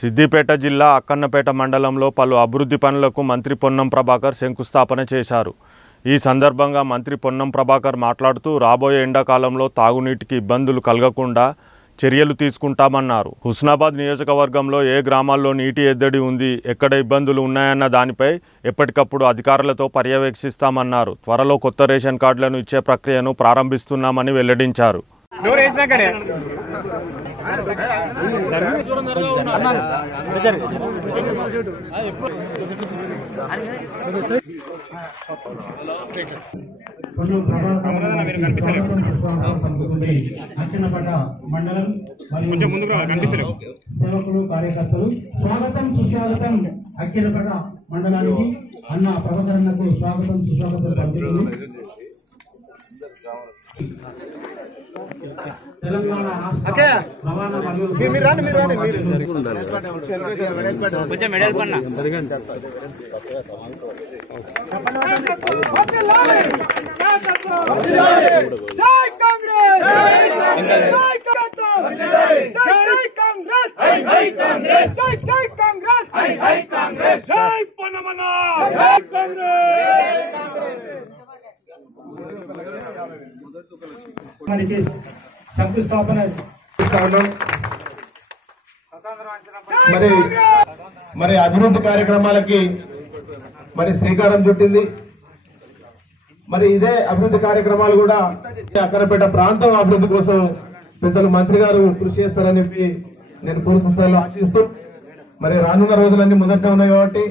సిద్దిపేట జిల్లా అక్కన్నపేట మండలంలో పలు అభివృద్ధి పనులకు మంత్రి పొన్నం ప్రభాకర్ శంకుస్థాపన చేశారు. ఈ సందర్భంగా మంత్రి పొన్నం ప్రభాకర్ మాట్లాడుతూ రాబోయే ఎండాకాలంలో తాగునీటికి ఇబ్బందులు కలగకుండా చర్యలు తీసుకుంటామన్నారు. హుస్నాబాద్ నియోజకవర్గంలో ఏ గ్రామాల్లో నీటి ఎద్దడి ఉంది, ఎక్కడ ఇబ్బందులు ఉన్నాయన్న దానిపై ఎప్పటికప్పుడు అధికారులతో పర్యవేక్షిస్తామన్నారు. త్వరలో కొత్త రేషన్ కార్డులను ఇచ్చే ప్రక్రియను ప్రారంభిస్తున్నామని వెల్లడించారు. మండలం సేవకులు కార్యకర్తలు స్వాగతం సుస్వాగతం. అక్కినపేట మండలానికి అన్న ప్రభాకరన్నకు స్వాగతం సుస్వాగతం పలుకుతుంది. తెలంగాణ రాష్ట్ర రవాణా శంకుస్థాపన మరి అభివృద్ధి కార్యక్రమాలకి మరి శ్రీకారం చుట్టింది. మరి ఇదే అభివృద్ధి కార్యక్రమాలు కూడా అక్కనపేట ప్రాంతం అభివృద్ధి కోసం పెద్దలు మంత్రి గారు కృషి చేస్తారని చెప్పి నేను పూర్తి స్థాయిలో ఆశిస్తూ, మరి రానున్న రోజులన్నీ మొదటనే ఉన్నాయి కాబట్టి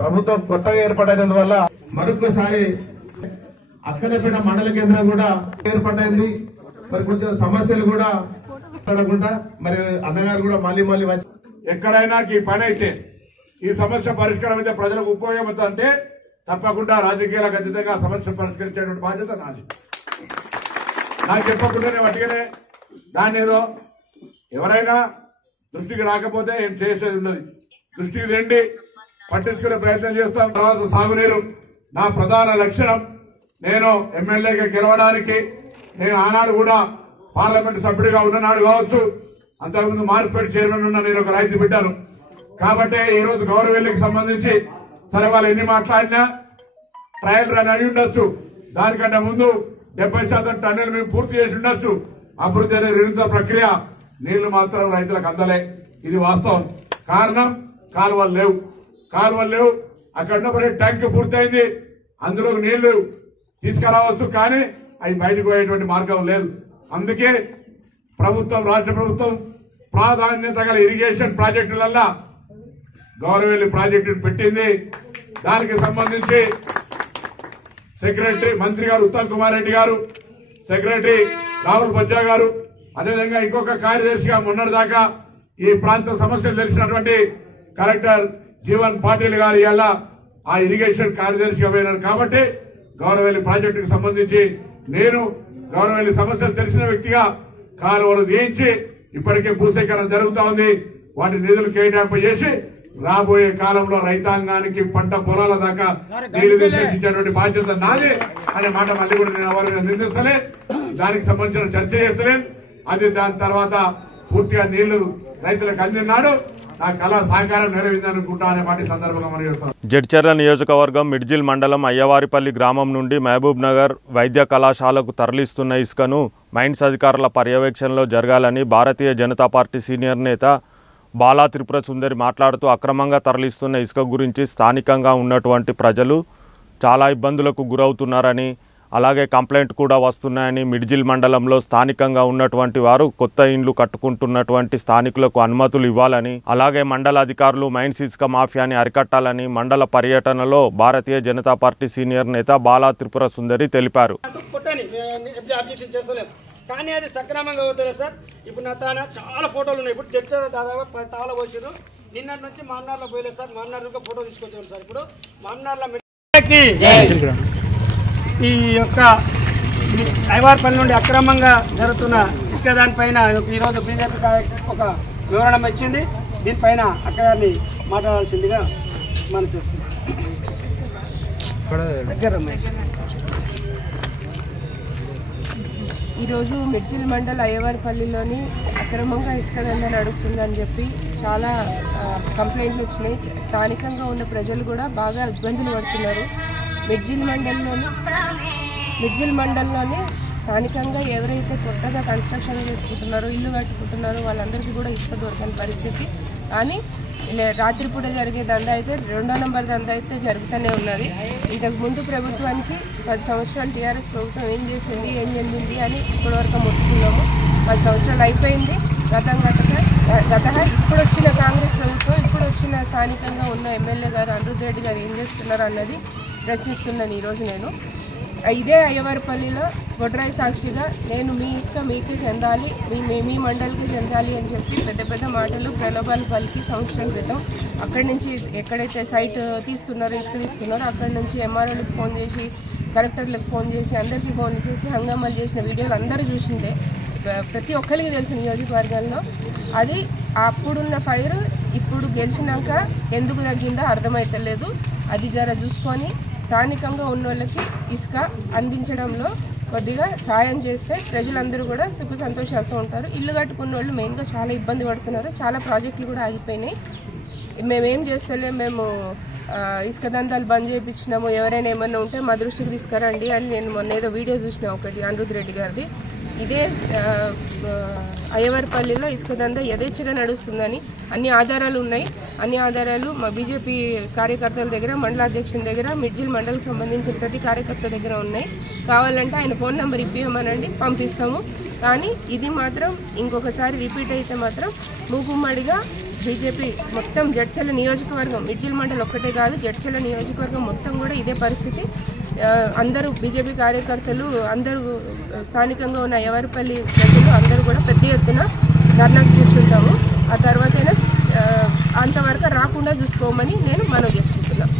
ప్రభుత్వం కొత్తగా ఏర్పడినందువల్ల మరొకసారి అక్కనపేట మండల కేంద్రం కూడా ఏర్పడింది. మరి కొంచెం సమస్యలు కూడా మరి అన్నగారు కూడా మళ్ళీ వచ్చి ఎక్కడైనా ఈ పని అయితే ఈ సమస్య పరిష్కారం అయితే ప్రజలకు ఉపయోగం అంటే తప్పకుండా రాజకీయాలకు అతీతంగా సమస్య పరిష్కరించేటువంటి బాధ్యత నాది. నాకు చెప్పకుండానే వట్టిగానే దాన్ని ఏదో ఎవరైనా దృష్టికి రాకపోతే ఏం చేసేది ఉండదు. దృష్టికి తెండి పట్టించుకునే ప్రయత్నం చేస్తాం. తర్వాత సాగునీరు నా ప్రధాన లక్షణం. నేను ఎమ్మెల్యేగా గెలవడానికి నేను ఆనాడు కూడా పార్లమెంట్ సభ్యుడిగా ఉన్ననాడు కావచ్చు, అంతకుముందు మార్కెట్ చైర్మన్ ఉన్న నేను ఒక రైతు బిడ్డాను. కాబట్టి ఈ రోజు గౌరవెల్లికి సంబంధించి సరే వాళ్ళు ఎన్ని మాట్లాడినా ట్రయల్ రన్ అయి ఉండొచ్చు. దానికంటే ముందు 70% టన్నులు మేము పూర్తి చేసి ఉండొచ్చు. అభివృద్ధి అనే నిరంతర ప్రక్రియ. నీళ్లు మాత్రం రైతులకు అందలే, ఇది వాస్తవం. కారణం కాలువలు లేవు. అక్కడ ఉన్నప్పుడు ట్యాంక్ పూర్తయింది, అందులో నీళ్లు తీసుకురావచ్చు, కానీ అవి బయటకు పోయేటువంటి మార్గం లేదు. అందుకే ప్రభుత్వం, రాష్ట్ర ప్రభుత్వం ప్రాధాన్యత గల ఇరిగేషన్ ప్రాజెక్టులల్లా గౌరవెల్లి ప్రాజెక్టును పెట్టింది. దానికి సంబంధించి సెక్రటరీ మంత్రి గారు ఉత్తమ్ కుమార్ రెడ్డి గారు, సెక్రటరీ రాహుల్ బొజ్జా గారు, అదేవిధంగా ఇంకొక కార్యదర్శిగా మొన్నటిదాకా ఈ ప్రాంత సమస్యలు తెలిసినటువంటి కలెక్టర్ జీవన్ పాటిల్ గారు ఇవాళ ఆ ఇరిగేషన్ కార్యదర్శిగా పోయినారు. కాబట్టి గౌరవెల్లి ప్రాజెక్టుకు సంబంధించి నేను గౌరవెల్లి సమస్యలు తెలిసిన వ్యక్తిగా కాలువలు తీయించి ఇప్పటికే భూసేకరణ జరుగుతా ఉంది. వాటి నిధులు కేటాయింపు చేసి రాబోయే కాలంలో రైతాంగానికి పంట పొలాల దాకా నీళ్లు విశ్లేషించేటువంటి బాధ్యత నాది అనే మాట మళ్ళీ కూడా నేను ఎవరిని నిందిస్తలే. దానికి సంబంధించిన చర్చ చేస్తలేను. అది దాని తర్వాత పూర్తిగా నీళ్లు రైతులకు అందినాడు నా కళ సహకారం నెరవేరిందనుకుంటా అనే మాట సందర్భంగా మనం చెప్తాం. జడ్చర్ల నియోజకవర్గం మిడ్జిల్ మండలం అయ్యవారిపల్లి గ్రామం నుండి మహబూబ్ నగర్ వైద్య కళాశాలకు తరలిస్తున్న ఇసుకను మైన్స్ అధికారుల పర్యవేక్షణలో జరగాలని భారతీయ జనతా పార్టీ సీనియర్ నేత బాలా త్రిపుర సుందరి మాట్లాడుతూ, అక్రమంగా తరలిస్తున్న ఇసుక గురించి స్థానికంగా ఉన్నటువంటి ప్రజలు చాలా ఇబ్బందులకు గురవుతున్నారని, అలాగే కంప్లైంట్ కూడా వస్తున్నాయని, మిడ్జిల్ మండలంలో స్థానికంగా ఉన్నటువంటి వారు కొత్త ఇండ్లు కట్టుకుంటున్నటువంటి స్థానికులకు అనుమతులు ఇవ్వాలని, అలాగే మండల అధికారులు మైన్స్ ఇసుక మాఫియాని అరికట్టాలని మండల పర్యటనలో భారతీయ జనతా పార్టీ సీనియర్ నేత బాలా త్రిపుర సుందరి తెలిపారు. కానీ అది సక్రమంగా అవుతుంది సార్. ఇప్పుడు నా తాన చాలా ఫోటోలు ఉన్నాయి. ఇప్పుడు చర్చ దాదాపు 10 తాళ పోసారు. నిన్నటి నుంచి మామనార్లో పోయలేదు సార్. మామనార్ ఫోటో తీసుకొచ్చారు సార్. ఇప్పుడు మామనార్లో ఈ యొక్క ఐవార్పల్లి నుండి అక్రమంగా జరుగుతున్న ఇసుక దానిపైన ఈరోజు బీజేపీ ఒక వివరణ ఇచ్చింది. దీనిపైన అక్కగారిని మాట్లాడాల్సిందిగా మనం చేస్తున్నాం. ఈరోజు మిడ్జిల్ మండల్ అయ్యవారిపల్లిలోని అక్రమంగా ఇసుక దండ నడుస్తుందని చెప్పి చాలా కంప్లైంట్లు వచ్చినాయి. స్థానికంగా ఉన్న ప్రజలు కూడా బాగా ఇబ్బందులు పడుతున్నారు. మిడ్జిల్ మండలంలోని స్థానికంగా ఎవరైతే కొత్తగా కన్స్ట్రక్షన్ చేసుకుంటున్నారో, ఇల్లు కట్టుకుంటున్నారో వాళ్ళందరికీ కూడా ఇసుక దొరకని పరిస్థితి. కానీ రాత్రిపూట జరిగే దందా అయితే 2వ నెంబర్ దందా అయితే జరుగుతూనే ఉన్నది. ఇంతకు ముందు ప్రభుత్వానికి 10 సంవత్సరాలు టీఆర్ఎస్ ప్రభుత్వం ఏం చేసింది, ఏం చెందింది అని ఇప్పటివరకు ముట్టుకున్నాము. 10 సంవత్సరాలు అయిపోయింది. గత ఇప్పుడు వచ్చిన కాంగ్రెస్ ప్రభుత్వం, ఇప్పుడు వచ్చిన స్థానికంగా ఉన్న ఎమ్మెల్యే గారు అనిరుద్ధ్ రెడ్డి గారు ఏం చేస్తున్నారు అన్నది ప్రశ్నిస్తున్నాను ఈరోజు నేను. ఇదే అయ్యవారిపల్లిలో బొడ్రాయి సాక్షిగా నేను మీ ఇసుక మీకే చెందాలి, మీ మండలికి చెందాలి అని చెప్పి పెద్ద పెద్ద మాటలు ప్రలోభాలు పలికి సంవత్సరం క్రితం అక్కడి నుంచి ఎక్కడైతే సైట్ తీస్తున్నారో, ఇసుక తీస్తున్నారో అక్కడి నుంచి ఎంఆర్ఓలకు ఫోన్ చేసి, కలెక్టర్లకు ఫోన్ చేసి, అందరికీ ఫోన్లు చేసి హంగామాలు చేసిన వీడియోలు అందరూ చూసిందే. ప్రతి ఒక్కరికి తెలుసు నియోజకవర్గంలో. అది అప్పుడున్న ఫైర్ ఇప్పుడు గెలిచినాక ఎందుకు తగ్గిందో అర్థమవుతలేదు. అది జర చూసుకొని స్థానికంగా ఉన్న వాళ్ళకి ఇసుక అందించడంలో కొద్దిగా సాయం చేస్తే ప్రజలందరూ కూడా సుఖ సంతోషాలతో ఉంటారు. ఇల్లు కట్టుకున్న వాళ్ళు మెయిన్గా చాలా ఇబ్బంది పడుతున్నారు. చాలా ప్రాజెక్టులు కూడా ఆగిపోయినాయి. మేమేం చేస్తలే, మేము ఇసుక దందాలు బంద్ చేయించినాము, ఎవరైనా ఏమన్నా ఉంటే మా దృష్టికి తీసుకురండి అని నేను మొన్న ఏదో వీడియో చూసిన ఒకటి అనిరుద్ధ్ రెడ్డి గారిది. ఇదే అయ్యవారిపల్లిలో ఇసుక దందా యథేచ్ఛగా నడుస్తుందని అన్ని ఆధారాలు ఉన్నాయి. అన్ని ఆధారాలు మా బీజేపీ కార్యకర్తల దగ్గర, మండలాధ్యక్షుల దగ్గర, మిడ్జిల్ మండలికి సంబంధించిన ప్రతి కార్యకర్త దగ్గర ఉన్నాయి. కావాలంటే ఆయన ఫోన్ నెంబర్ ఇప్పియమనండి, పంపిస్తాము. కానీ ఇది మాత్రం ఇంకొకసారి రిపీట్ అయితే మాత్రం మూకుమ్మడిగా బీజేపీ మొత్తం జడ్చర్ల నియోజకవర్గం, మిడ్జిల్ మండలి ఒక్కటే కాదు, జడ్చర్ల నియోజకవర్గం మొత్తం కూడా ఇదే పరిస్థితి. అందరూ బీజేపీ కార్యకర్తలు, అందరూ స్థానికంగా ఉన్న అయ్యవారిపల్లి ప్రజలు అందరూ కూడా పెద్ద ఎత్తున ధర్నాకు కూర్చుంటాము. ఆ తర్వాతైనా అంతవరకు రాకుండా చూసుకోమని నేను మనవి చేసుకుంటున్నాను.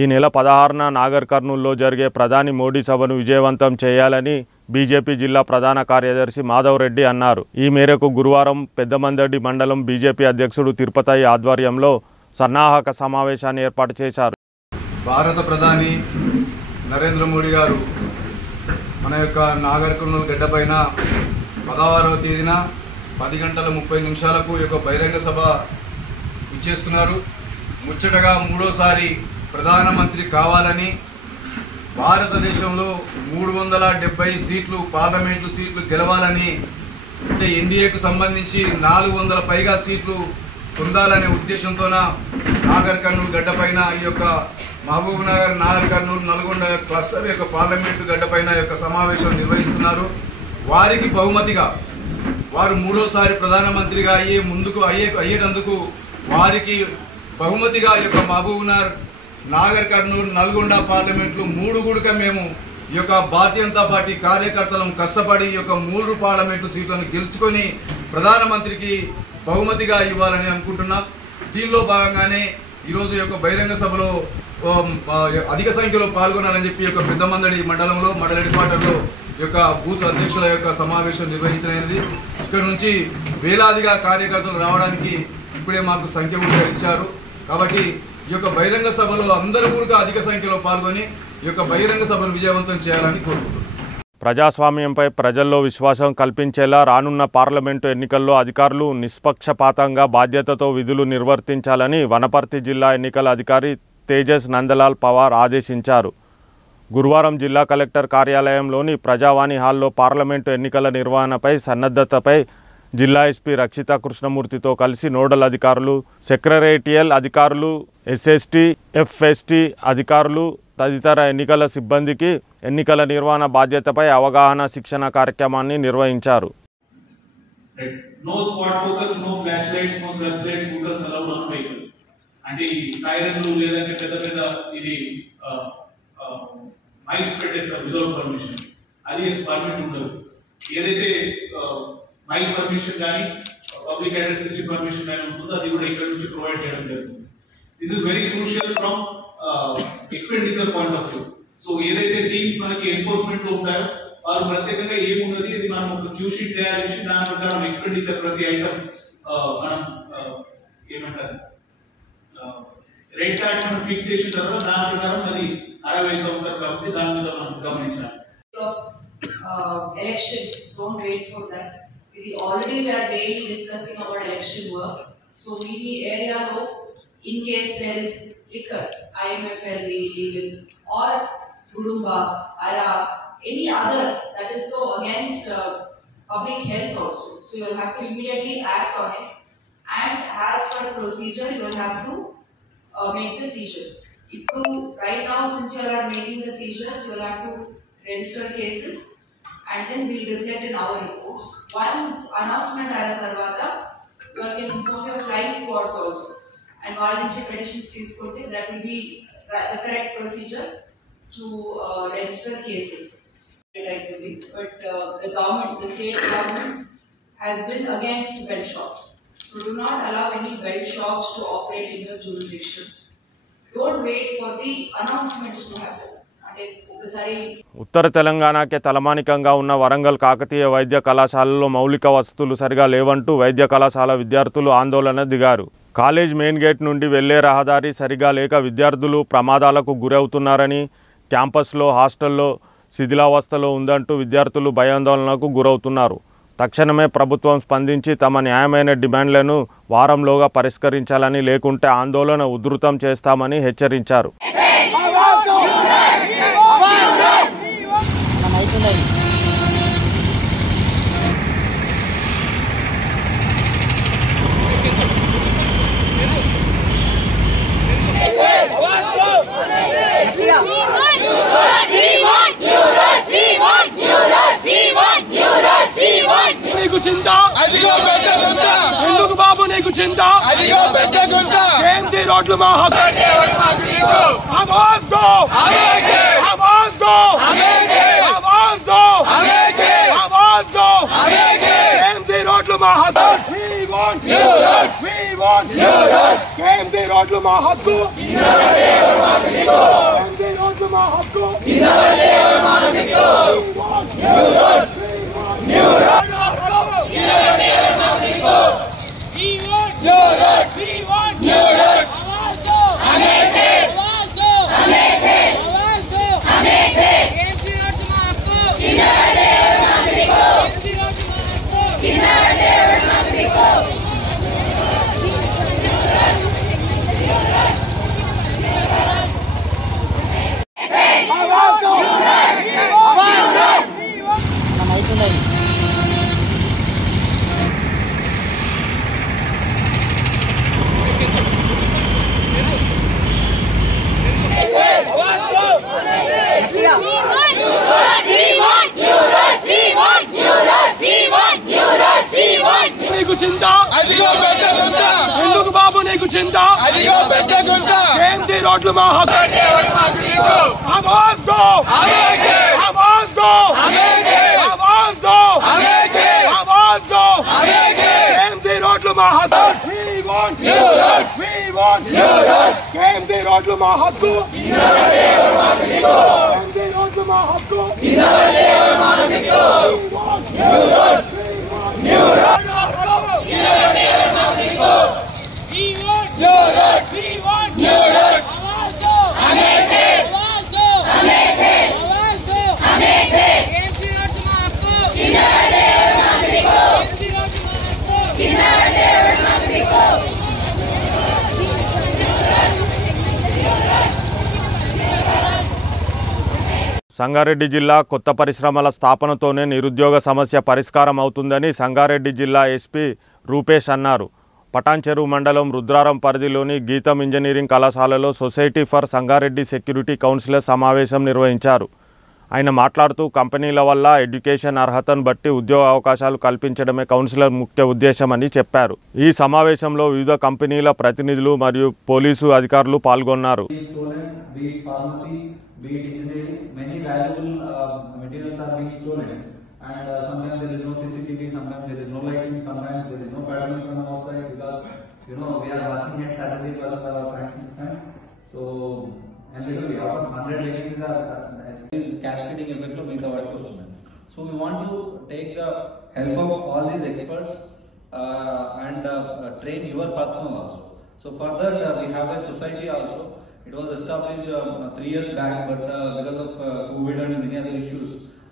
ఈ నెల 16న నాగర్ కర్నూల్లో జరిగే ప్రధాని మోడీ సభను విజయవంతం చేయాలని బీజేపీ జిల్లా ప్రధాన కార్యదర్శి మాధవ్ రెడ్డి అన్నారు. ఈ మేరకు గురువారం పెద్దమందడి మండలం బీజేపీ అధ్యక్షుడు తిరుపతి ఆధ్వర్యంలో సన్నాహక సమావేశాన్ని ఏర్పాటు చేశారు. భారత ప్రధాని నరేంద్ర మోడీ గారు మన యొక్క నాగర్ కర్నూలు గడ్డపైన 16వ తేదీన 10:30 ఈ యొక్క బహిరంగ సభ ఇచ్చేస్తున్నారు. ముచ్చటగా 3వసారి ప్రధానమంత్రి కావాలని, భారతదేశంలో 370 సీట్లు పార్లమెంటు సీట్లు గెలవాలని, అంటే ఎన్డీఏకు సంబంధించి 400 పైగా సీట్లు పొందాలనే ఉద్దేశంతోన నాగర్ కర్నూలు గడ్డపైన ఈ యొక్క మహబూబ్ నగర్, నాగర్ కర్నూలు, నల్గొండ క్లస్టర్ యొక్క పార్లమెంటు గడ్డపైన యొక్క సమావేశం నిర్వహిస్తున్నారు. వారికి బహుమతిగా వారు 3వసారి ప్రధానమంత్రిగా అయ్యేటందుకు వారికి బహుమతిగా ఈ యొక్క మహబూబ్ నగర్, నాగర్ కర్నూలు, నల్గొండ పార్లమెంట్లు 3 కూడా మేము ఈ యొక్క భారతీయ జనతా పార్టీ కార్యకర్తలను కష్టపడి ఈ యొక్క 3 పార్లమెంటు సీట్లను గెలుచుకొని ప్రధానమంత్రికి బహుమతిగా ఇవ్వాలని అనుకుంటున్నాం. దీనిలో భాగంగానే ఈరోజు యొక్క బహిరంగ సభలో అధిక సంఖ్యలో పాల్గొనాలని చెప్పి యొక్క పెద్దమందడి మండలంలో మండల హెడ్ క్వార్టర్లో యొక్క బూత్ అధ్యక్షుల యొక్క సమావేశం నిర్వహించలేదు. ఇక్కడ నుంచి వేలాదిగా కార్యకర్తలు రావడానికి ఇప్పుడే మాకు సంఖ్య కూడా ఇచ్చారు. కాబట్టి ఈ యొక్క బహిరంగ సభలో అందరూ కూడా అధిక సంఖ్యలో పాల్గొని ఈ యొక్క బహిరంగ సభను విజయవంతం చేయాలని కోరుకుంటున్నాను. ప్రజాస్వామ్యంపై ప్రజల్లో విశ్వాసం కల్పించేలా రానున్న పార్లమెంటు ఎన్నికల్లో అధికారులు నిష్పక్షపాతంగా బాధ్యతతో విధులు నిర్వర్తించాలని వనపర్తి జిల్లా ఎన్నికల అధికారి తేజస్ నందలాల్ పవార్ ఆదేశించారు. గురువారం జిల్లా కలెక్టర్ కార్యాలయంలోని ప్రజావాణి హాల్లో పార్లమెంటు ఎన్నికల నిర్వహణపై సన్నద్ధతపై జిల్లా ఎస్పీ రక్షిత కృష్ణమూర్తితో కలిసి నోడల్ అధికారులు, సెక్రటేరియల్ అధికారులు, ఎస్ఎస్టీ, ఎఫ్ఎస్టీ అధికారులు తదితర ఎన్నికల సిబ్బందికి ఎన్నికల నిర్వహణ బాధ్యతపై అవగాహన శిక్షణ కార్యక్రమాన్ని నిర్వహించారు. No spot focus, no flashlights, no searchlights, focus allowed on vehicle. అంటే సైరన్లు లేదంటే పెద్ద ఇది మైక్స్ పెట్టేస్తారు వితౌట్ పర్మిషన్, అది పర్మిట్ ఉండదు. ఏదైతే మైక్ పర్మిషన్ కానీ పబ్లిక్ అడ్రస్ సిస్టమ్ పర్మిషన్ కానీ ఉంటుందో అది కూడా ఇక్కడ నుంచి ప్రొవైడ్ చేయడం జరుగుతుంది. This is very crucial from expenditure point of view. So ఏదైతే టీమ్స్ మనకి ఎన్ఫోర్స్మెంట్ లో ఉంటాయో వారు ప్రత్యేకంగా ఏమున్నది ఇది మనం ఒక క్యూ షీట్ తయారు చేసి దాని ప్రకారం ఎక్స్పెండిచర్ ప్రతి ఐటమ్ మనం ఏమంటారు రేట్ కార్డ్ మనం ఫిక్స్ చేసిన తర్వాత దాని ప్రకారం అది 60,000 ఉంటారు కాబట్టి దాని మీద మనం గమనించాలి. Election, don't wait for that. Already we are daily discussing about election work. So maybe area though, in case there is liquor, IMFL legal or Gudumba, Ara, any other that is so against public health also. So you will have to immediately act on it, and as per procedure you will have to make the seizures. If you right now, since you are making the seizures, you will have to register cases and then we'll reflect in our reports. Once announcement ayana tarvata, you can inform your flying squads also, and volunteer petitions తీసుకుంటే that will be the correct procedure to register cases. But the government, the state government, has been against belt shops. So do not allow any belt shops to operate in your jurisdictions. Don't wait for the announcements to happen. ఉత్తర తెలంగాణకే తలమానికంగా ఉన్న వరంగల్ కాకతీయ వైద్య కళాశాలలో మౌలిక వసతులు సరిగా లేవంటూ వైద్య కళాశాల విద్యార్థులు ఆందోళన దిగారు. కాలేజ్ మెయిన్ గేట్ నుండి వెళ్లే రహదారి సరిగా లేక విద్యార్థులు ప్రమాదాలకు గురవుతున్నారని, క్యాంపస్లో హాస్టల్లో శిథిలావస్థలో ఉందంటూ విద్యార్థులు భయాందోళనకు గురవుతున్నారు. తక్షణమే ప్రభుత్వం స్పందించి తమ న్యాయమైన డిమాండ్లను వారంలోగా పరిష్కరించాలని, లేకుంటే ఆందోళన ఉధృతం చేస్తామని హెచ్చరించారు. నీకు చింత అదిగో పెట్టగుంట, ఎందుకు బాబు నీకు చింత అదిగో పెట్టగుంట, కేంద్రీ రోడ్లు మా హక్కు, ఆవాజ్ దో హమేకే, ఆవాజ్ దో హమేకే, ఆవాజ్ దో హమేకే, ఆవాజ్ దో హమేకే, కేంద్రీ రోడ్లు మా హక్కు, we want new roads, we want new roads, కేంద్రీ రోడ్లు మా హక్కు, ఇన్నవడే మాకికో, కేంద్రీ రోడ్లు మా హక్కు, ఇన్నవడే మాకికో, we want new roads, new roads. నీకు చింత అదిగో పెట్టగుంట, ఎందుకు బాబు నీకు చింత అదిగో పెట్టగుంట, కేంద్రీ రోడ్లు మా హక్కు, ఆవాజ్ దో హమేకే, ఆవాజ్ దో హమేకే, ఆవాజ్ దో హమేకే, ఆవాజ్ దో హమేకే, కేంద్రీ రోడ్లు మా హక్కు, we want new roads, we want new roads, కేంద్రీ రోడ్లు మా హక్కు, ఇన్నవడే మాకికో, కేంద్రీ రోడ్లు మా హక్కు, ఇన్నవడే మాకికో, we want new roads, new roads. Sangareddy జిల్లా కొత్త పరిశ్రమల స్థాపనతోనే నిరుద్యోగ సమస్య పరిష్కారం అవుతుందని సంగారెడ్డి జిల్లా ఎస్పీ రూపేష్ అన్నారు. పటాన్చెరువు మండలం రుద్రారం పరిధిలోని గీతం ఇంజనీరింగ్ కళాశాలలో society for Sangareddy security councillor సమావేశం నిర్వహించారు. ఆయన మాట్లాడుతూ కంపెనీల వల్ల ఎడ్యుకేషన్ అర్హతను బట్టి ఉద్యోగ అవకాశాలు కల్పించడమే కౌన్సిలర్ ముఖ్య ఉద్దేశమని చెప్పారు. ఈ సమావేశంలో వివిధ కంపెనీల ప్రతినిధులు మరియు పోలీసు అధికారులు పాల్గొన్నారు. Be it engineering, many valuable materials are being stolen, and sometimes there is no CCTV, sometimes there is no lighting, sometimes there is no patrolling from outside, because we are working at Saturday plus fractions time. So, and literally out of 100 agencies are cascading effect to make the work possible. So we want to take the help of all these experts and train your personnel also. So further, we have a society also. It was established 3 years back, but because of COVID and many other issues,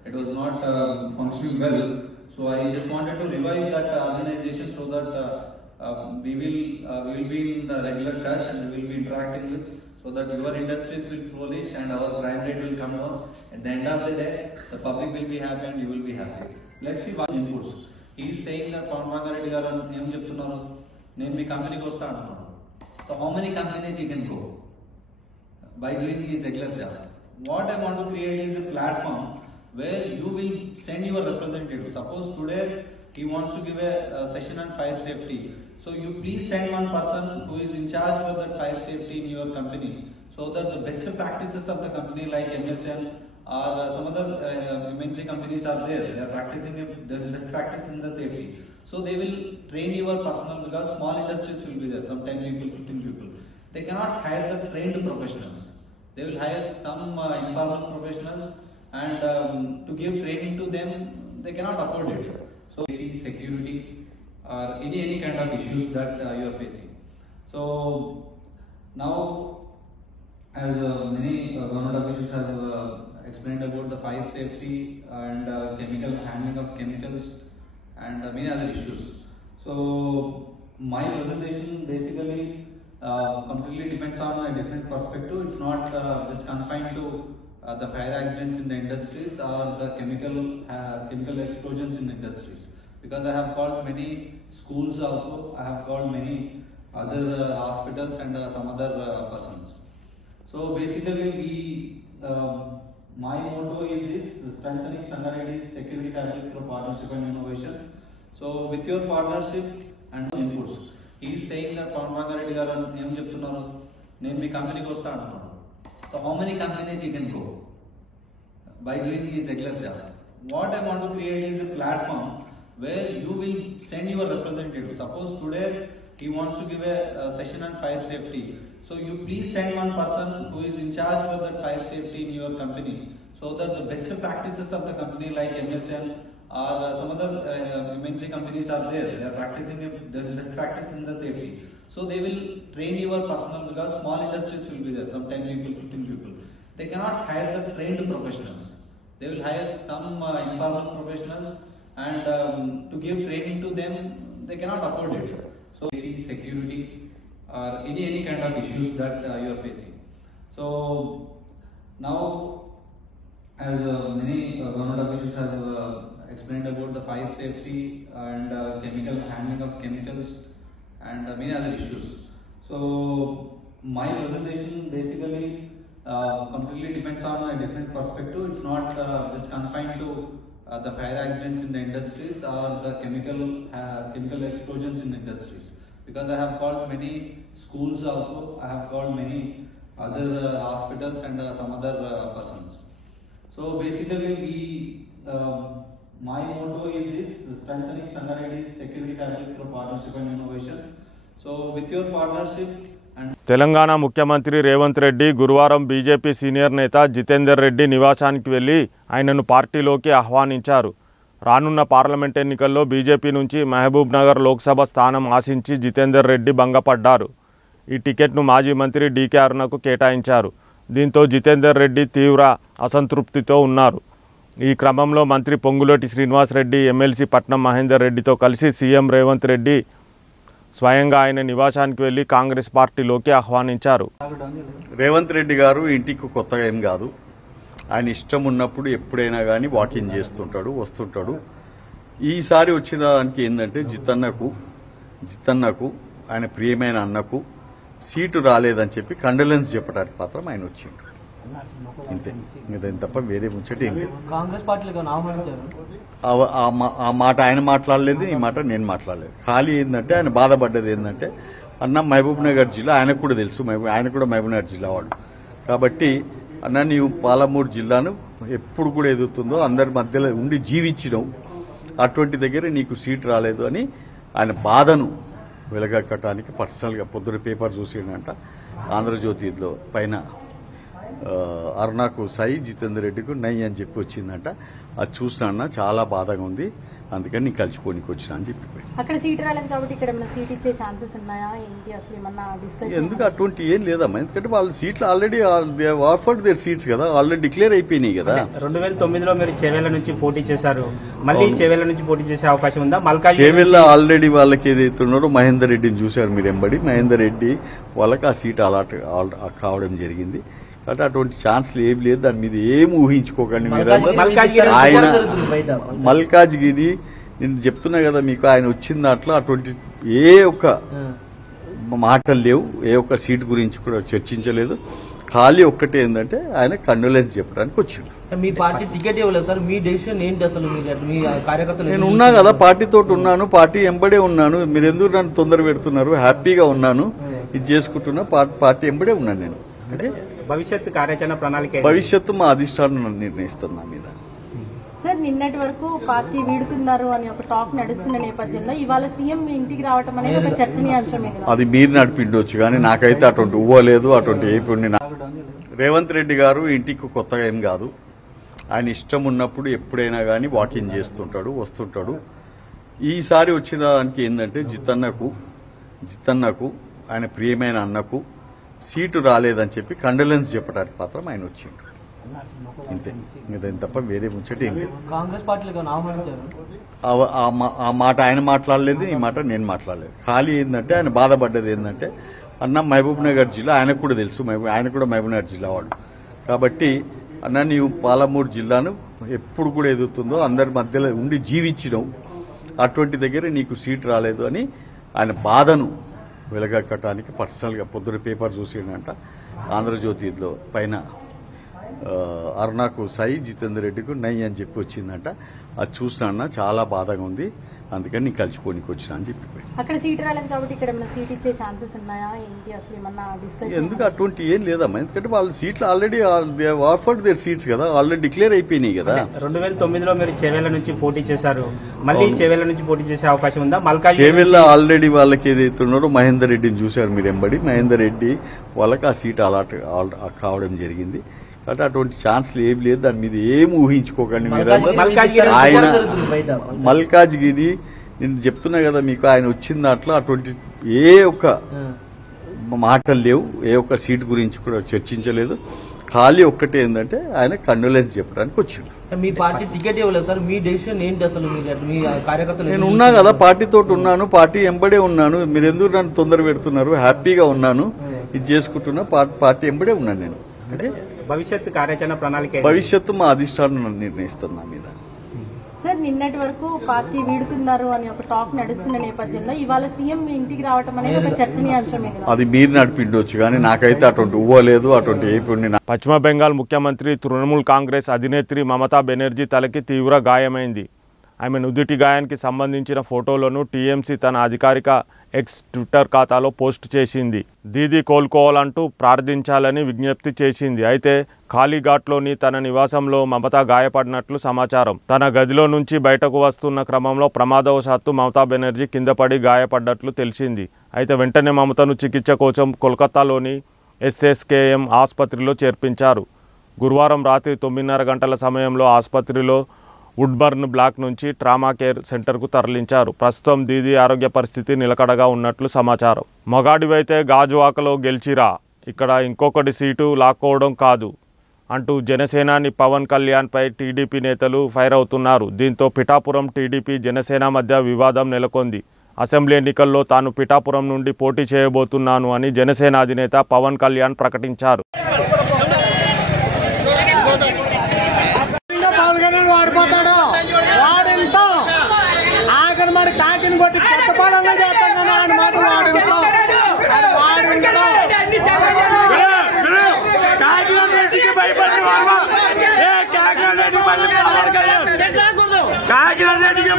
it was not functioning well. So I just wanted to revive that organization so that we will be in regular touch and we will be interacting with, so that your industries will flourish and our crime rate will come down. At the end of the day, the public will be happy and you will be happy. Let's see what inputs. He is saying that Pawan Reddy garu em cheptunnaru nenu mee company ku vasta antunnaru. So how many companies he can go by doing his regular job? What I want to create is a platform where you will send your representative. Suppose today he wants to give a session on fire safety. So you please send one person who is in charge for that fire safety in your company, so that the best practices of the company like MSN or some other MNC companies are there. They are practicing the best practice in the safety. So they will train your personnel, because small industries will be there, some 10 people, 15 people. They cannot hire the trained professionals. They will hire some informal professionals, and to give training to them, they cannot afford it. So security or any kind of issues that you are facing. So now, as many government officials have explained about the fire safety and chemical handling of chemicals and many other issues. So my presentation basically completely depends on a different perspective. It's not just confined to the fire accidents in the industries or the chemical explosions in industries. Because I have called many schools also, I have called many other hospitals and some other persons. So basically my motto is this: strengthening Sangareddy's security fabric through partnership and innovation. So with your partnership and inputs, he is saying that Pawan Reddy garu em cheptunnaru nenu mee company ku vasta antunnaru. So how many companies he can go by doing his regular job? What I want to create is a platform where you will send your representative. Suppose today he wants to give a session on fire safety. So you please send one person who is in charge for that fire safety in your company, so that the best practices of the company like MSN or some other MNC companies are there. They are practicing the best practice in the safety. So they will train your personnel, because small industries will be there, some 10 people, 15 people. They cannot hire the trained professionals. They will hire some informal professionals, and to give training to them, they cannot afford it. So security or any kind of issues that you are facing. So now, as many government officials have explained about the fire safety and chemical handling of chemicals and many other issues. So my presentation basically completely depends on a different perspective. It's not just confined to the fire accidents in the industries or the chemical explosions in industries. Because I have called many schools also, I have called many other hospitals and some other persons. So basically my motto is this: strengthening Sangareddy's security fabric through partnership and innovation. So with your partnership and Telangana ముఖ్యమంత్రి రేవంత్ రెడ్డి గురువారం BJP senior నేత జితేందర్ రెడ్డి నివాసానికి వెళ్లి ఆయనను పార్టీలోకి ఆహ్వానించారు. రానున్న parliament ఎన్నికల్లో బీజేపీ నుంచి మహబూబ్ నగర్ లోక్సభ స్థానం ఆశించి జితేందర్ రెడ్డి భంగపడ్డారు. ఈ టికెట్ను మాజీ మంత్రి డీకే అరుణకు కేటాయించారు. దీంతో జితేందర్ రెడ్డి తీవ్ర అసంతృప్తితో ఉన్నారు. ఈ క్రమంలో మంత్రి పొంగులేటి శ్రీనివాసరెడ్డి ఎమ్మెల్సీ పట్నం మహేందర్ రెడ్డితో కలిసి సీఎం రేవంత్ రెడ్డి స్వయంగా ఆయన నివాసానికి వెళ్లి కాంగ్రెస్ పార్టీలోకి ఆహ్వానించారు. రేవంత్ రెడ్డి గారు ఇంటికి కొత్తగా ఏం కాదు. ఆయన ఇష్టం ఉన్నప్పుడు ఎప్పుడైనా కానీ వాకింగ్ చేస్తుంటాడు, వస్తుంటాడు. ఈసారి వచ్చిన దానికి ఏంటంటే జితన్నకు ఆయన ప్రియమైన అన్నకు సీటు రాలేదని చెప్పి కండోలెన్స్ చెప్పడానికి మాత్రం ఆయన వచ్చిండు. ఇంతే, ఇంకేం తప్ప వేరే ముచ్చట ఏం లేదు. ఆ మాట ఆయన మాట్లాడలేదు, ఈ మాట నేను మాట్లాడలేదు. ఖాళీ ఏంటంటే ఆయన బాధపడ్డది ఏంటంటే అన్న మహబూబ్ నగర్ జిల్లా ఆయనకు కూడా తెలుసు, ఆయన కూడా మహబూబ్ నగర్ జిల్లా వాడు కాబట్టి అన్న నీవు పాలమూరు జిల్లాను ఎప్పుడు కూడా ఎదుగుతుందో అందరి మధ్యలో ఉండి జీవించినావు, అటువంటి దగ్గర నీకు సీటు రాలేదు అని ఆయన బాధను వెలగక్కటానికి పర్సనల్గా పొద్దున పేపర్ చూసిండంట. ఆంధ్రజ్యోతిలో పైన అరుణకు సై జితేందర్ రెడ్డికి నై అని చెప్పి వచ్చిందంట. అది చూసినా చాలా బాధగా ఉంది. అందుకని నీకు కలిసిపోనికి వచ్చినా అని చెప్పి. అక్కడ సీట్ రాలేదు కాబట్టి ఇక్కడ ఏమైనా సీట్ ఇచ్చే ఛాన్సెస్ ఉన్నాయా ఏంటి అసలు ఏమన్నా డిస్కషన్? ఎందుకు అటువంటి ఏం లేదమ్మా, ఎందుకంటే వాళ్ళ సీట్లు ఆల్రెడీ ఆఫర్డ్ దేర్ సీట్స్ కదా, ఆల్రెడీ డిక్లేర్ అయిపోయినాయి కదా. 2009లో మీరు చేవెళ్ల నుంచి పోటీ చేశారు, మళ్ళీ చేవెళ్ల నుంచి పోటీ చేసే అవకాశం ఉందా? చేవెళ్ల ఆల్రెడీ వాళ్ళకి ఏదైతే ఉన్నారో మహేందర్ రెడ్డిని చూశారు మీరు ఎంబడి, మహేందర్ రెడ్డి వాళ్ళకి ఆ సీట్ అలాట్ కావడం జరిగింది. కాబట్టి అటువంటి ఛాన్స్లు ఏం లేదు, దాని మీద ఏం ఊహించుకోకండి మీరు. ఆయన మల్కాజ్గిరి నేను చెప్తున్నా కదా మీకు, ఆయన వచ్చిన దాంట్లో అటువంటి ఏ ఒక్క మాటలు లేవు, ఏ ఒక్క సీట్ గురించి కూడా చర్చించలేదు. ఖాళీ ఒక్కటే ఏంటంటే ఆయన కండోలెన్స్ చెప్పడానికి వచ్చిండు. మీ పార్టీ టికెట్ ఇవ్వలేదు సార్, మీ డెసిషన్ ఏంటి అసలు? మీ కార్యకర్తలు నేను ఉన్నా కదా, పార్టీతో ఉన్నాను, పార్టీ ఎంబడే ఉన్నాను. మీరు ఎందుకు నన్ను తొందర పెడుతున్నారు? హ్యాపీగా ఉన్నాను, ఇది చేసుకుంటున్నా, పార్టీ ఎంబడే ఉన్నాను నేను. అంటే భవిష్యత్తు కార్యాచరణ ప్రణాళిక, భవిష్యత్తు మా అధిష్టానం నిర్ణయిస్తుంది నా మీద. సార్ నిన్నటి వరకు పార్టీ వీడుతున్నారు అని ఒక టాక్ నడుస్తున్న నేపథ్యంలో ఇవాళ సీఎం ఇంటికి రావటం అనేది ఒక చర్చనీయాంశమే కదా. అది మీరు నడిపిండొచ్చు, కానీ నాకైతే అటువంటి ఊహలేదు, అటువంటి ఏపీ. రేవంత్ రెడ్డి గారు ఇంటికి కొత్తగా ఏం కాదు, ఆయన ఇష్టం ఉన్నప్పుడు ఎప్పుడైనా కానీ వాకింగ్ చేస్తుంటాడు, వస్తుంటాడు. ఈసారి వచ్చిన దానికి ఏంటంటే జితన్నకు ఆయన ప్రియమైన అన్నకు సీటు రాలేదని చెప్పి కండోలెన్స్ చెప్పడానికి మాత్రం ఆయన వచ్చిండు, ఇంతే. ఇదేం తప్ప వేరే ముచ్చట ఏం లేదు. కాంగ్రెస్ పార్టీలో ఆ మాట ఆయన మాట్లాడలేదు, ఈ మాట నేను మాట్లాడలేదు. ఖాళీ ఏంటంటే ఆయన బాధపడ్డది ఏంటంటే అన్న మహబూబ్ నగర్ జిల్లా ఆయనకు కూడా తెలుసు, ఆయన కూడా మహబూబ్ నగర్ జిల్లా వాడు. కాబట్టి అన్న నీవు పాలమూరు జిల్లాను ఎప్పుడు కూడా ఎదుగుతుందో అందరి మధ్యలో ఉండి జీవించినావు, అటువంటి దగ్గర నీకు సీట్ రాలేదు అని ఆయన బాధను వెలగక్కటానికి పర్సనల్గా పొద్దున పేపర్ చూసిండంట, ఆంధ్రజ్యోతిలో పైన అరుణాకు సై, జితేందర్ రెడ్డికి నై అని చెప్పి వచ్చిందంట. అది చూసినా చాలా బాధగా ఉంది, అందుకని నీకు కలిసిపోనికి వచ్చినా అని చెప్పి. అక్కడ సీట్ రాలేదు కాబట్టి ఇక్కడ ఏమైనా సీట్ ఇచ్చే ఛాన్సెస్ ఉన్నాయా ఏంటి అసలు ఏమన్నా డిస్కషన్? ఎందుకు అటువంటి ఏం లేదమ్మా, ఎందుకంటే వాళ్ళ సీట్లు ఆల్రెడీ ఆఫర్డ్ దేర్ సీట్స్ కదా, ఆల్రెడీ డిక్లేర్ అయిపోయినాయి కదా. 2009లో మీరు చేవెళ్ల నుంచి పోటీ చేశారు, మళ్ళీ చేవెళ్ల నుంచి పోటీ చేసే అవకాశం ఉందా? చేవెళ్ల ఆల్రెడీ వాళ్ళకి ఏదైతే ఉన్నారో మహేందర్ రెడ్డిని చూశారు మీరు ఎంబడి, మహేందర్ రెడ్డి వాళ్ళకి ఆ సీట్ అలాట్ కావడం జరిగింది. కాబట్టి అటువంటి ఛాన్స్లు ఏం లేదు, దాని మీద ఏం ఊహించుకోకండి మీరు. ఆయన మల్కాజ్గిరి నేను చెప్తున్నా కదా మీకు, ఆయన వచ్చిన దాంట్లో అటువంటి ఏ ఒక్క మాటలు లేవు, ఏ ఒక్క సీట్ గురించి కూడా చర్చించలేదు. ఖాళీ ఒక్కటే ఏంటంటే ఆయన కండోలెన్స్ చెప్పడానికి వచ్చిండు. మీ పార్టీ టికెట్ ఇవ్వలేదు సార్, మీ డెసిషన్ ఏంటి అసలు? మీ కార్యకర్తలు నేను ఉన్నా కదా, పార్టీతో ఉన్నాను, పార్టీ ఎంబడే ఉన్నాను. మీరు ఎందుకు నన్ను తొందర పెడుతున్నారు? హ్యాపీగా ఉన్నాను, ఇది చేసుకుంటున్నా, పార్టీ ఎంబడే ఉన్నాను నేను. అంటే భవిష్యత్తు కార్యాచరణ ప్రణాళిక, భవిష్యత్తు మా అధిష్టానం నిర్ణయిస్తుంది నా మీద. సార్ నిన్నటి వరకు పార్టీ వీడుతున్నారు అని ఒక టాక్ నడుస్తున్న నేపథ్యంలో ఇవాళ సీఎం ఇంటికి రావటం అనేది ఒక చర్చనీయాంశమే కదా. అది మీరు నడిపిండొచ్చు, కానీ నాకైతే అటువంటి ఊహలేదు, అటువంటి ఏపీ. పశ్చిమ బెంగాల్ ముఖ్యమంత్రి తృణమూల్ కాంగ్రెస్ అధినేత్రి మమతా బెనర్జీ తలకి తీవ్ర గాయమైంది. ఆమె నుదుటి గాయానికి సంబంధించిన ఫోటోలను టీఎంసీ తన అధికారిక ఎక్స్ ట్విట్టర్ ఖాతాలో పోస్ట్ చేసింది. దీదీ కోలుకోవాలంటూ ప్రార్థించాలని విజ్ఞప్తి చేసింది. అయితే కాళీఘాట్లోని తన నివాసంలో మమతా గాయపడినట్లు సమాచారం. తన గదిలో నుంచి బయటకు వస్తున్న క్రమంలో ప్రమాదవశాత్తు మమతా బెనర్జీ కింద పడి గాయపడ్డట్లు తెలిసింది. అయితే వెంటనే మమతను చికిత్స కోసం కోల్కతాలోని SSKM ఆసుపత్రిలో చేర్పించారు. గురువారం రాత్రి 9:30 గంటల సమయంలో ఆసుపత్రిలో వుడ్బర్న్ బ్లాక్ నుంచి ట్రామా కేర్ సెంటర్కు తరలించారు. ప్రస్తుతం దీదీ ఆరోగ్య పరిస్థితి నిలకడగా ఉన్నట్లు సమాచారం. మగాడివైతే గాజువాకలో గెలిచిరా, ఇక్కడ ఇంకొకటి సీటు లాక్కోవడం కాదు అంటూ జనసేనాని పవన్ కళ్యాణ్పై టీడీపీ నేతలు ఫైర్ అవుతున్నారు. దీంతో పిఠాపురం టీడీపీ జనసేన మధ్య వివాదం నెలకొంది. అసెంబ్లీ ఎన్నికల్లో తాను పిఠాపురం నుండి పోటీ చేయబోతున్నాను అని జనసేన అధినేత పవన్ కళ్యాణ్ ప్రకటించారు. కాకినాడ రెడ్డికి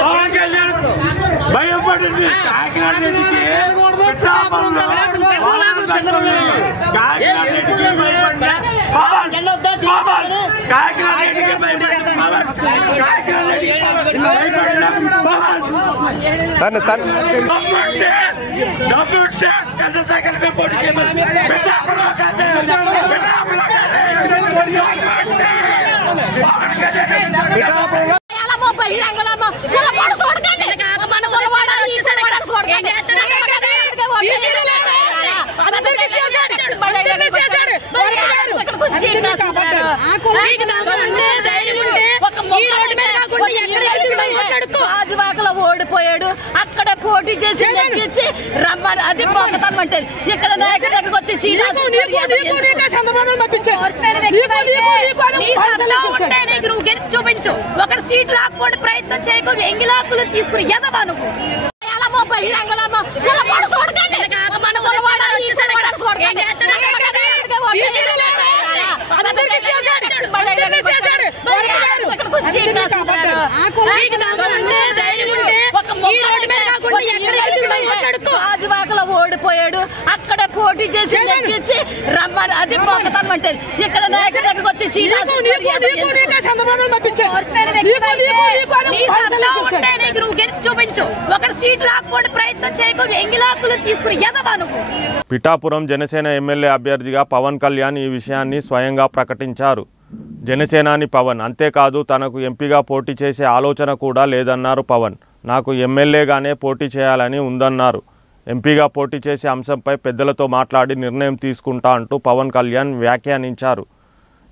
పవన్ కళ్యాణ్ భయపడింది. కాకినాడ రెడ్డికి కాకినాడ రెడ్డికి భయపడిన పవన్ కాకినాడ రెడ్డికి భయపడిన పవన్ కాకినాడ రెడ్డికి డబ్బుంటే చంద్రశేఖర్ పోటీ పవన్ కళ్యాణ్ గాజువాకలో ఓడిపోయాడు, అక్కడే పోటీ చేసి నెగ్గించి రమ్మని అది పోకతామంటే ఇక్కడ నాయకుడి దగ్గరకు వచ్చి నువ్వు గెలిచి చూపించు. ఒకటి సీట్ లాక్కోండి ప్రయత్నం చేయకు, ఎంగిలాకులు తీసుకుని ఎదవా నువ్వు. గాజువాకలో ఓడిపోయాడు, అక్కడే పోటీ చేసి నెగ్గించి రమ్మని అది పోకతామంటే ఇక్కడ నాయకుడి దగ్గరకు వచ్చి నువ్వు గెలిచి చూపించు. ఒకటి సీట్ లాక్కోండి ప్రయత్నం చేయకు, ఎంగిలాకులు తీసుకుని ఎదవా నువ్వు. పిఠాపురం జనసేన ఎమ్మెల్యే అభ్యర్థిగా పవన్ కళ్యాణ్ ఈ విషయాన్ని స్వయంగా ప్రకటించారు. జనసేనాని పవన్, అంతేకాదు తనకు ఎంపీగా పోటీ చేసే ఆలోచన కూడా లేదన్నారు పవన్. నాకు ఎమ్మెల్యేగానే పోటీ చేయాలని ఉందన్నారు. ఎంపీగా పోటీ చేసే అంశంపై పెద్దలతో మాట్లాడి నిర్ణయం తీసుకుంటా అంటూ పవన్ కళ్యాణ్ వ్యాఖ్యానించారు.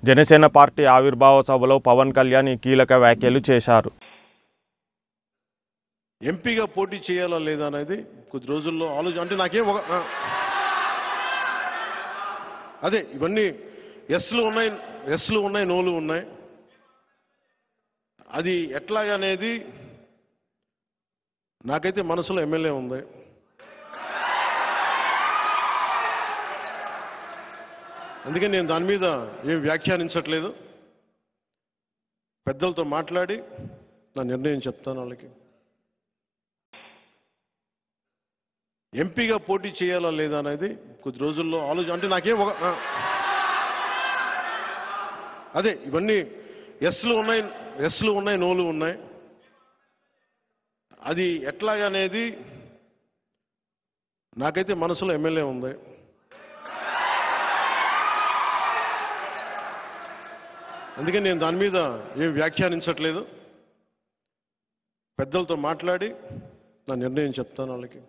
జనసేన పార్టీ ఆవిర్భావ సభలో పవన్ కళ్యాణ్ ఈ కీలక వ్యాఖ్యలు చేశారు. ఎంపీగా పోటీ చేయాలా లేదా అనేది కొద్ది రోజుల్లో ఆలోచన, అంటే నాకేం అదే ఇవన్నీ ఎస్లు ఉన్నాయి నోలు ఉన్నాయి. అది ఎట్లాగనేది నాకైతే మనసులో ఎమ్మెల్యే ఉంది. అందుకని నేను దాని మీద ఏం వ్యాఖ్యానించట్లేదు. పెద్దలతో మాట్లాడి నా నిర్ణయం చెప్తాను వాళ్ళకి. ఎంపీగా పోటీ చేయాలా లేదా అనేది కొద్ది రోజుల్లో ఆలోచన, అంటే నాకేం అదే ఇవన్నీ ఎస్లు ఉన్నాయి నోలు ఉన్నాయి. అది ఎట్లాగనేది నాకైతే మనసులో ఎమ్మెల్యే ఉంది. అందుకని నేను దాని మీద ఏం వ్యాఖ్యానించట్లేదు. పెద్దలతో మాట్లాడి నా నిర్ణయం చెప్తాను వాళ్ళకి.